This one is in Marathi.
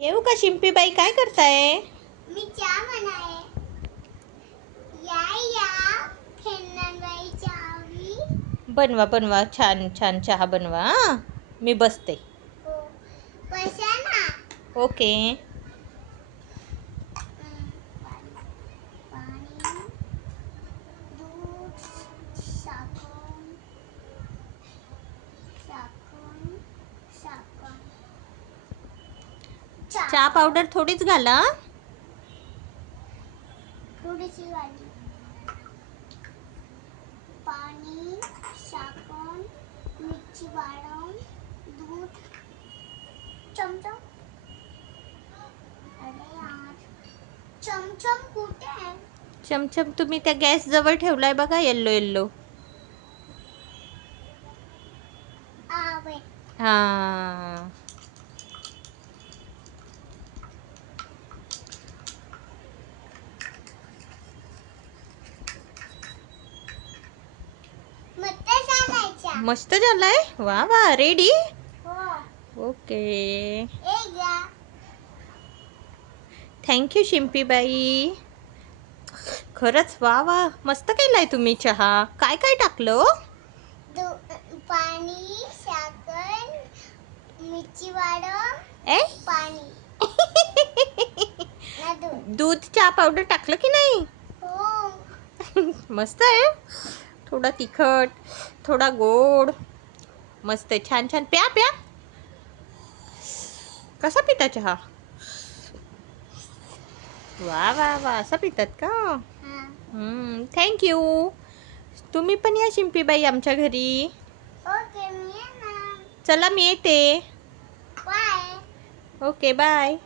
येऊ का शिंपीबाई, काय करताय? मी चहा बनाये. या या खेळणारी चहावी. बनवा बनवा, छान छान चहा बनवा. मी बसते. हो बसा ना. ओके. पाणी, दूध, साखर, साखर, साखर. चहा पावडर थोडीच घाला. थोडीशी घाली. पाणी, साखर, मिरची वाढवून, दूध, चमचम. अरे यार, चमचम कुठे आहे? चमचम तुम्ही त्या गॅस जवळ ठेवलाय बघा, येल्लो येल्लो. आवे. हा. मस्त चालायचा. मस्त झालाय. वा वा, रेडी. हो. ओके. एक घ्या. थँक्यू शिंपीबाई. खरंच वा वा, मस्त केलाय तुम्ही चहा. काय काय टाकलं? पाणी, साखर, मिरची वाढव, ए पाणी. ना दूध. दूध चहा पावडर टाकलं की नाही? हो. मस्त आहे. थोडा तिखट, थोडा गोड. मस्त आहे. छान छान. प्या प्या. कसा पिता चहा? वा वा वा, असा पितात का? थँक्यू. तुम्ही पण या शिंपीबाई आमच्या घरी. ओके मी येणार. चला मी येते. बाय. Okay bye.